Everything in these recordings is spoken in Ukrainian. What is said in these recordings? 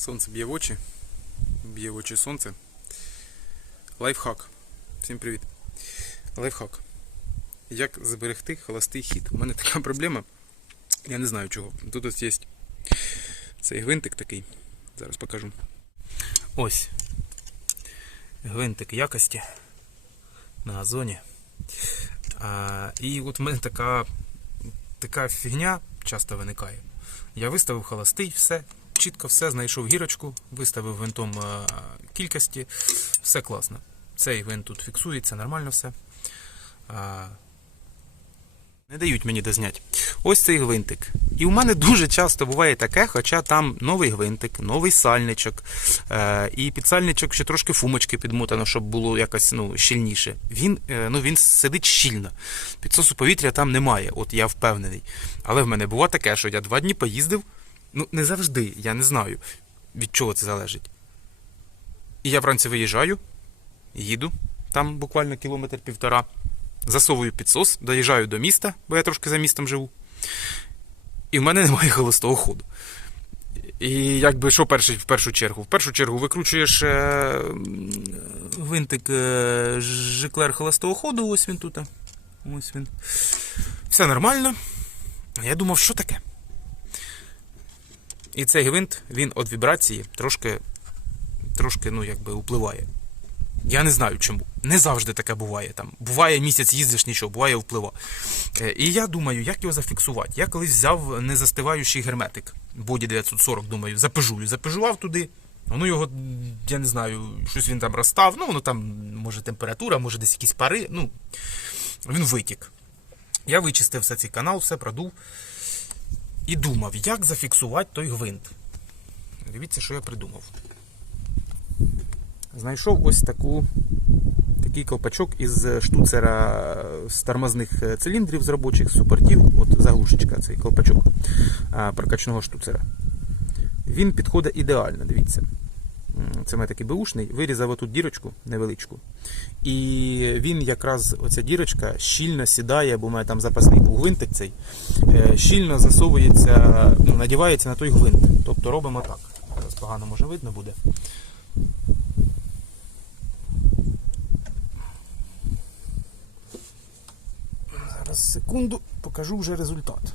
Сонце б'є в очі. Б'є в очі сонце. Лайфхак. Всім привіт. Лайфхак. Як зберегти холостий хід? У мене така проблема. Я не знаю чого. Тут ось є цей гвинтик такий. Зараз покажу. Ось. Гвинтик якості на газоні. А, і от в мене така, така фігня часто виникає. Я виставив холостий, все, чітко все, знайшов гірочку, виставив гвинтом е, кількості, все класно. Цей гвинт тут фіксується, нормально все. А, не дають мені дозняти. Ось цей гвинтик. І у мене дуже часто буває таке, хоча там новий гвинтик, новий сальничок, е, і під сальничок ще трошки фумочки підмотано, щоб було якось ну, щільніше. Він, е, ну, він сидить щільно. Підсосу повітря там немає, от я впевнений. Але в мене було таке, що я два дні поїздив. Ну, не завжди, я не знаю, від чого це залежить. І я вранці виїжджаю, їду, там буквально кілометр півтора, засовую підсос, доїжджаю до міста, бо я трошки за містом живу. І в мене немає холостого ходу. І якби що перший, в першу чергу? В першу чергу викручуєш е, м, гвинтик е, жиклер холостого ходу, ось він тут. Ось він. Все нормально. Я думав, що таке? І цей гвинт, він від вібрації трошки, трошки, ну, якби, впливає. Я не знаю чому. Не завжди таке буває. Там буває місяць їздиш нічого, буває вплива. Е, І я думаю, як його зафіксувати. Я колись взяв незастиваючий герметик Боді 940, думаю, запежую. Запежував туди. Воно його, я не знаю, щось він там розстав. Ну, воно там, може, температура, може десь якісь пари. Ну, він витік. Я вичистив все цей канал, все продув. І думав, як зафіксувати той гвинт. Дивіться, що я придумав. Знайшов ось таку, такий ковпачок із штуцера з тормозних циліндрів з робочих, супортів, от заглушечка, цей ковпачок прокачного штуцера. Він підходить ідеально, дивіться. Це мене такий беушний, вирізав отут дірочку невеличку. І він якраз, оця дірочка, щільно сідає, бо у мене там запасний був гвинтик цей, е, щільно засовується, ну, надівається на той гвинт. Тобто робимо так. Зараз погано може видно буде. Зараз секунду, покажу вже результат.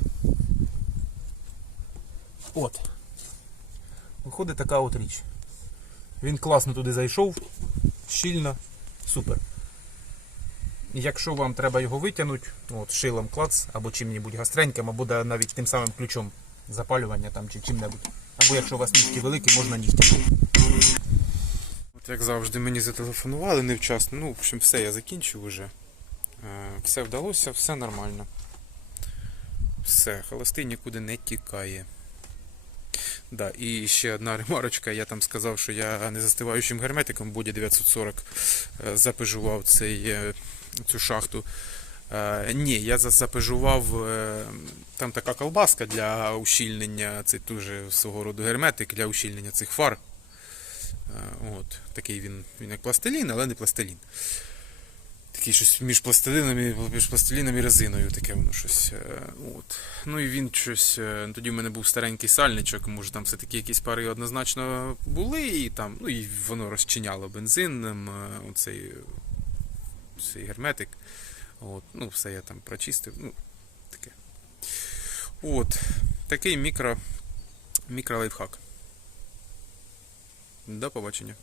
От. Виходить така от річ. Він класно туди зайшов, щільно, супер. Якщо вам треба його витягнути, от шилом клац, або чим-небудь гастреньким, або навіть тим самим ключом запалювання там чи чим-небудь. Або якщо у вас нігті великі, можна нігтям. От як завжди мені зателефонували невчасно. Ну, в общем, все, я закінчив уже. Е, Все вдалося, все нормально. Все, холостий нікуди не тікає. Да, і ще одна ремарочка. Я там сказав, що я незастиваючим герметиком Боді 940 е, запежував цей, е, цю шахту. Е, ні, я запежував там така колбаска для ущільнення, це дуже свого роду герметик для ущільнення цих фар. От, такий він, він як пластилін, але не пластилін. Такий щось між пластилином і, між пластиліном і резиною, таке воно щось. е, От. Ну і він щось. е, Тоді в мене був старенький сальничок, може там все-таки якісь пари однозначно були, і там, ну і воно розчиняло бензином, е, оцей, цей герметик. От, ну, все я там прочистив. Ну, таке. От. Такий мікро, мікро лайфхак. До побачення.